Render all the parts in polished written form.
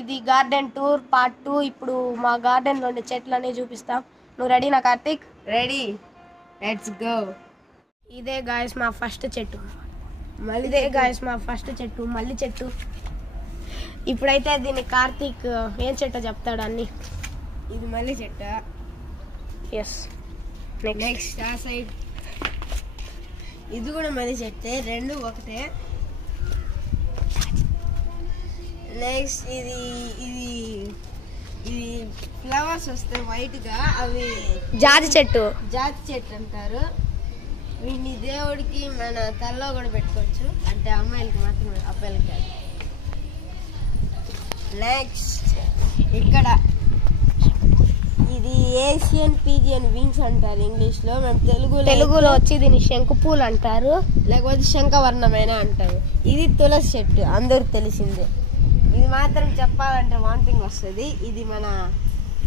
ఇది garden tour part 2. ఇప్పుడు మా గార్డెన్ లో ఉండే చెట్లన్నీ చూపిస్తాం. నువ్వు రెడీనా కార్తీక్? Ready, let's go. ఇదే గాయస్ మా ఫస్ట్ చెట్టు, మల్లి చెట్టు. ఇప్పుడైతే దీన్ని కార్తీక్ ఏం చెట్టో చెప్తాడు అన్ని. ఇది మల్లి చెట్టు. ఎస్. నెక్స్ట్ ఆ సైడ్ ఇది కూడా మల్లి చెట్టే, రెండు ఒకటే. నెక్స్ట్ ఇది ఇది ఇది ఫ్లవర్స్ వస్తాయి వైట్ గా, అవి జాజి చెట్టు అంటారు. వీటిని దేవుడికి మన తలలో కూడా పెట్టుకోవచ్చు, అంటే అమ్మాయిలకి మాత్రమే, అబ్బాయిలకి కాదు. నెక్స్ట్ ఇక్కడ ఇది ఏషియన్ పీజియన్ వింగ్స్ అంటారు ఇంగ్లీష్ లో. మేము తెలుగులో వచ్చి దీన్ని శంకుపూలు అంటారు, లేకపోతే శంఖవర్ణమైన అంటారు. ఇది తులసి చెట్టు, అందరికి తెలిసిందే. ఇది మాత్రం చెప్పాలంటే వామిటింగ్ వస్తుంది. ఇది మన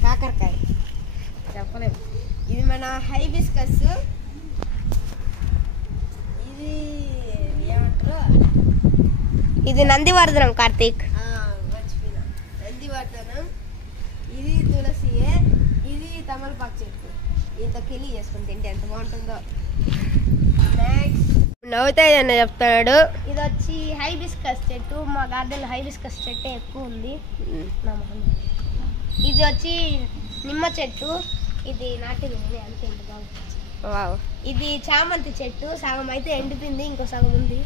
కాకరకాయ, చెప్పలేము. ఇది మన హైబిస్కస్. ఇది ఏమంటారు, ఇది నందివర్ధనం కార్తీక్. మర్చిపోయినా, నందివర్ధనం. ఇది తులసియే. ఇది తమలపాకు చెట్టు. ఇంత కిలి చేసుకుని తింటే ఎంత బాగుంటుందో. నెక్స్ట్ నవ్వుతాయని చెప్తాడు. ఇది వచ్చి హైబిస్కస్ చెట్టు. మా గార్డెన్ హైబిస్కస్ చెట్టు ఎక్కువ ఉంది. ఇది వచ్చి నిమ్మ చెట్టు. ఇది నాటింది అంతే. ఇది చామంతి చెట్టు, సగం అయితే ఎండిపోయింది, ఇంకో సగం ఉంది.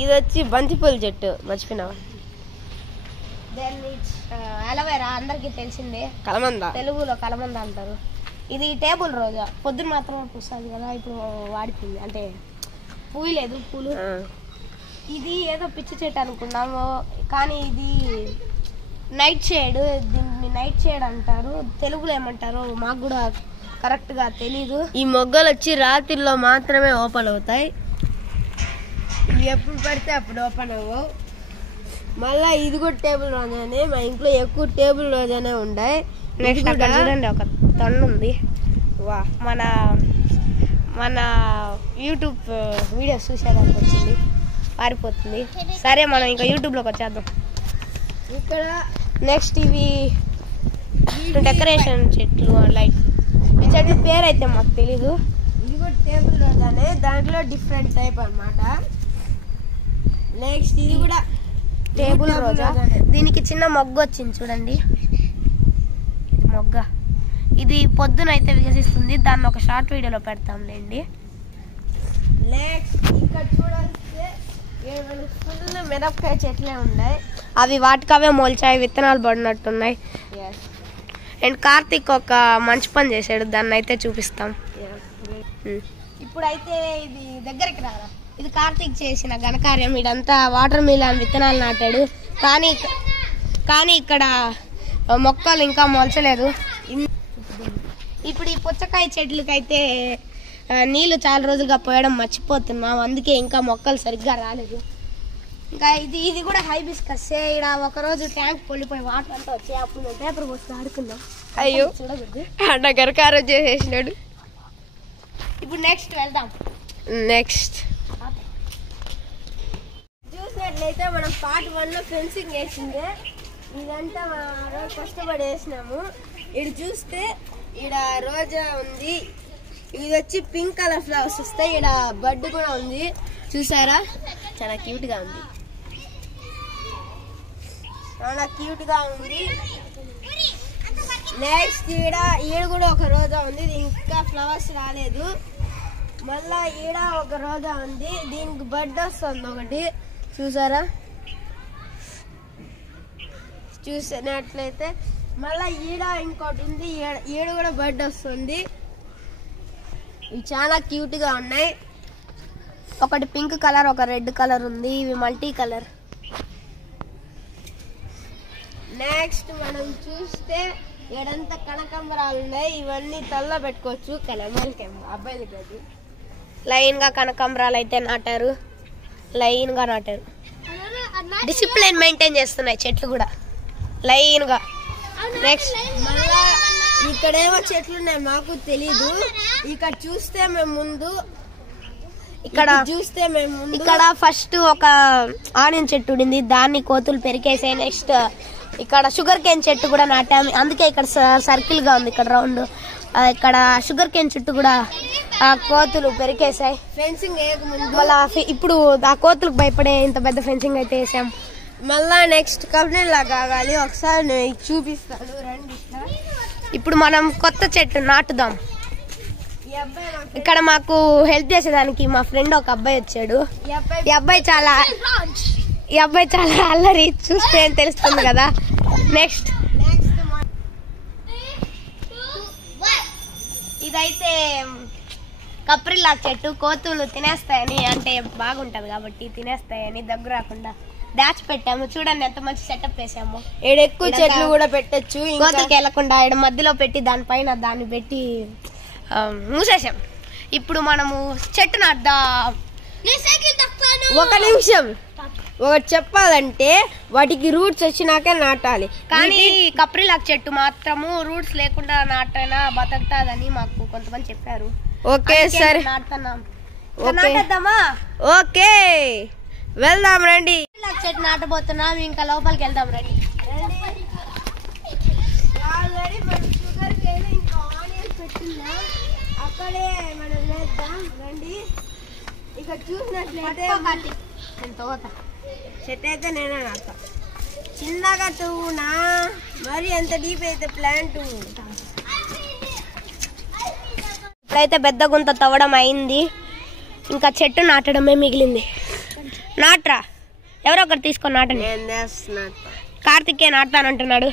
ఇది వచ్చి బంతిపూల చెట్టు, మర్చిపోయినావా. దెన్ ఇట్స్ అలోవెరా, అందరికి తెలిసిందే, కలమంద, తెలుగులో కలమంద అంటారు. ఇది టేబుల్ రోజా, పొద్దున మాత్రం పూస్తుంది కదా, ఇప్పుడు వాడిపోయింది, అంటే పూయలేదు పూలు. ఇది ఏదో పిచ్చి చెట్టు అనుకున్నాము, కానీ ఇది నైట్ షేడ్. దీన్ని నైట్ షేడ్ అంటారు, తెలుగులో ఏమంటారో మాకు కూడా కరెక్ట్ గా తెలీదు. ఈ మొగ్గలు వచ్చి రాత్రిలో మాత్రమే ఓపెన్ అవుతాయి, ఇవి ఎప్పుడు పడితే అప్పుడు ఓపెన్ అవ్వవు. మళ్ళా ఇది కూడా టేబుల్ రోజానే. మా ఇంట్లో ఎక్కువ టేబుల్ రోజానే ఉన్నాయి. నెక్స్ట్ చూడండి, ఒక తొండ ఉంది. వా, మన యూట్యూబ్ వీడియోస్ చూసేదానికి వచ్చింది, పారిపోతుంది. సరే, మనం ఇంకా యూట్యూబ్లోకి వచ్చేద్దాం. ఇక్కడ నెక్స్ట్ ఇవి డెకరేషన్ చెట్లు. లైక్ ఈ చెట్టు పేరు అయితే మాకు తెలీదు. ఇది కూడా టేబుల్ రోజానే, దాంట్లో డిఫరెంట్ టైప్ అన్నమాట. నెక్స్ట్ ఇది కూడా టేబుల్ రోజా. దీనికి చిన్న మొగ్గ వచ్చింది చూడండి, ఇది మొగ్గ. ఇది పొద్దున అయితే వికసిస్తుంది, దాన్ని ఒక షార్ట్ వీడియోలో పెడతాంలేండి. నెక్స్ట్ ఇక్కడ చూడాల్సి ఫుల్ మిరపకాయ చెట్లే ఉన్నాయి. అవి వాటికవే మొలిచాయి, విత్తనాలు పడినట్టున్నాయి. అండ్ కార్తీక్ ఒక మంచి పని చేశాడు, దాన్ని అయితే చూపిస్తాం. ఇప్పుడైతే ఇది దగ్గరికి రారా. ఇది కార్తీక్ చేసిన ఘనకార్యం. ఇదంతా వాటర్ మిలాన్ విత్తనాలు నాటాడు, కానీ ఇక్కడ మొక్కలు ఇంకా మొలచలేదు. ఇప్పుడు ఈ పుచ్చకాయ చెట్లకైతే నీళ్లు చాలా రోజులుగా పోయడం మర్చిపోతున్నాం, అందుకే ఇంకా మొక్కలు సరిగ్గా రాలేదు. ఇంకా ఇది కూడా హైబిస్కస్. ఇక్కడ ఒకరోజు ట్యాంక్ పొల్లిపోయి వాటర్ అంతా వచ్చాయి, అప్పుడు మేము పేపర్ పోసి ఆడుకుందాం. అయ్యో, చూడకూడదు, గరకారం చేసేసినాడు. ఇప్పుడు నెక్స్ట్ వెళ్దాం. నెక్స్ట్ చూసినట్లయితే మనం పార్ట్ 1 లో ఫెన్సింగ్ వేసిందే. ఇదంతా మనం కష్టపడి వేసినాము. ఇది చూస్తే ఇక్కడ రోజా ఉంది. ఇది వచ్చి పింక్ కలర్ ఫ్లవర్స్ వస్తాయి. ఇక్కడ బడ్ కూడా ఉంది, చూసారా, చాలా క్యూట్ గా ఉంది. నెక్స్ట్ ఈడ కూడా ఒక రోజా ఉంది, దీనికి ఇంకా ఫ్లవర్స్ రాలేదు. మళ్ళా ఈడ ఒక రోజా ఉంది, దీనికి బడ్ వస్తుంది ఒకటి, చూసారా. చూసినట్లయితే మళ్ళా ఈడ ఇంకోటి ఉంది, ఈడ కూడా బడ్ వస్తుంది. ఇవి చాలా క్యూట్ గా ఉన్నాయి. ఒకటి పింక్ కలర్, ఒక రెడ్ కలర్ ఉంది, ఇవి మల్టీ కలర్. నెక్స్ట్ మనం చూస్తే ఏడంతా కనకాంబరాలు ఉన్నాయి. ఇవన్నీ తల్ల పెట్టుకోవచ్చు, కలమలకి అబ్బాయిలు కాదు. లైన్ గా కనకాంబరాలు అయితే నాటారు, లైన్ గా నాటారు. డిసిప్లిన్ మెయింటైన్ చేస్తున్నాయి చెట్లు కూడా లైన్ గా. నెక్స్ట్ మళ్ళా ఇక్కడేమో చెట్లు ఉన్నాయి, మాకు తెలీదు. ఇక్కడ చూస్తే మేము ఇక్కడ ఫస్ట్ ఒక ఆనియన్ చెట్టు ఉండింది, దాన్ని కోతులు పెరికేసాయి. నెక్స్ట్ ఇక్కడ షుగర్ కేన్ చెట్టు కూడా నాటాము, అందుకే ఇక్కడ సర్కిల్ గా ఉంది ఇక్కడ రౌండ్. ఇక్కడ షుగర్ కేన్ చుట్టూ కూడా కోతులు పెరికేసాయి. ఫెన్సింగ్ వేయకముందు మళ్ళా ఇప్పుడు ఆ కోతులకు భయపడే ఇంత పెద్ద ఫెన్సింగ్ అయితే వేసాం. మళ్ళా నెక్స్ట్ కంపెనీ లాగా కావాలి, ఒకసారి నేను చూపిస్తాను రండి. ఇప్పుడు మనం కొత్త చెట్టు నాటుదాం. ఇక్కడ మాకు హెల్ప్ చేసేదానికి మా ఫ్రెండ్ ఒక అబ్బాయి వచ్చాడు. ఈ అబ్బాయి చాలా అల్లరి, చూస్తే తెలుస్తుంది కదా. నెక్స్ట్ ఇదైతే కప్రిల్లా చెట్టు. కోతులు తినేస్తాయని, అంటే బాగుంటది కాబట్టి తినేస్తాయని దగ్గర రాకుండా దాచిపెట్టాము. చూడండి ఎంత మంచి సెటప్ వేసాము. ఎక్కువ చెట్లు కూడా పెట్టచ్చు, కోతులకి వెళ్లకుండా ఇక్కడ మధ్యలో పెట్టి దానిపైన దాన్ని పెట్టి మూసేసాం. ఇప్పుడు మనము చెట్టు నాటుదాం. ఒక నిమిషం, ఒకటి చెప్పాలంటే వాటికి రూట్స్ వచ్చినాకే నాటాలి. కానీ కప్రిలాక్ చెట్టు మాత్రము రూట్స్ లేకుండా నాటైనా బతుకుతాదని మాకు కొంతమంది చెప్పారు. ఓకే సరే, నాటుతున్నాం. నాటేద్దామా? ఓకే వెళ్దాం రండి. చెట్టు నాటబోతున్నాం, ఇంకా లోపలికి వెళ్దాం రండి. అక్కడే మనం వేద్దాం రండి. ఇక్కడ చూసినట్లయితే చెట్టు అయితే నేనే నాట చిన్నగా తవ్వునా, మరి ఎంత డీప్ అయితే ప్లాంట్. ఇప్పుడైతే పెద్ద గుంత తవ్వడం అయింది, ఇంకా చెట్టు నాటడమే మిగిలింది. నాట్రా, ఎవరో ఒకరు తీసుకొని నాటండి. కార్తికే నాటుతానంటున్నాడు.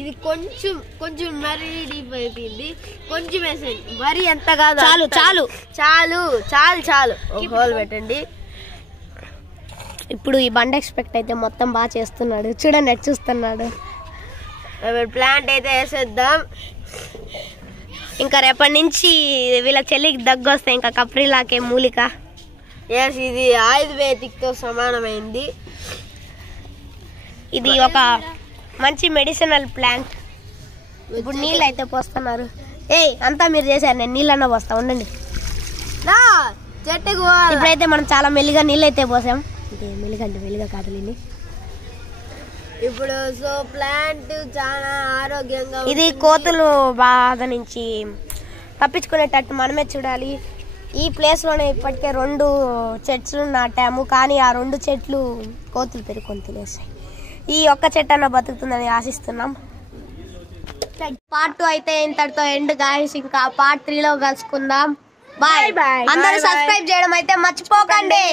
ఇది కొంచెం కొంచెం మరీ డీప్ అయిపోయింది, కొంచెం వేసేయండి, మరీ ఎంత కాదు. చాలు చాలు చాలు చాలు చాలు ఒక హోల్ పెట్టండి. ఇప్పుడు ఈ బండ ఎక్స్పెక్ట్ అయితే మొత్తం బాగా చేస్తున్నాడు, చూడండి ఎట్ చూస్తున్నాడు. ప్లాంట్ అయితే వేసేద్దాం. ఇంకా రేపటి నుంచి వీళ్ళ చెల్లికి దగ్గు వస్తాయి, ఇంకా కప్రిలాకే మూలిక. ఇది ఆయుర్వేదిక్ తో సమానమైంది. ఇది ఒక మంచి మెడిసినల్ ప్లాంట్. ఇప్పుడు నీళ్ళు అయితే పోస్తున్నారు. అంతా మీరు చేశారు, నేను నీళ్ళన్నా పోస్తా ఉండండి. చెట్టుకు ఇప్పుడైతే మనం చాలా మెల్లిగా నీళ్ళు అయితే పోసాం. మెల్లిగా కాదులేండి. ఇప్పుడు సో ప్లాంట్ చాలా ఆరోగ్యంగా, ఇది కోతులు బాధ నుంచి తప్పించుకునేటట్టు మనమే చూడాలి. ఈ ప్లేస్ లోనే ఇప్పటికే 2 చెట్లు నాటాము, కానీ ఆ 2 చెట్లు కోతులు పెరుకొని తినేసాయి. ఈ ఒక్క చెట్టు అన్న బతుకుతుందని ఆశిస్తున్నాం. పార్ట్ 2 అయితే ఇంతటితో ఎండ్ గాయ్స్. ఇంకా పార్ట్ 3 లో కలుసుకుందాం. బాయ్. అందరూ సబ్స్క్రైబ్ చేయడం అయితే మర్చిపోకండి.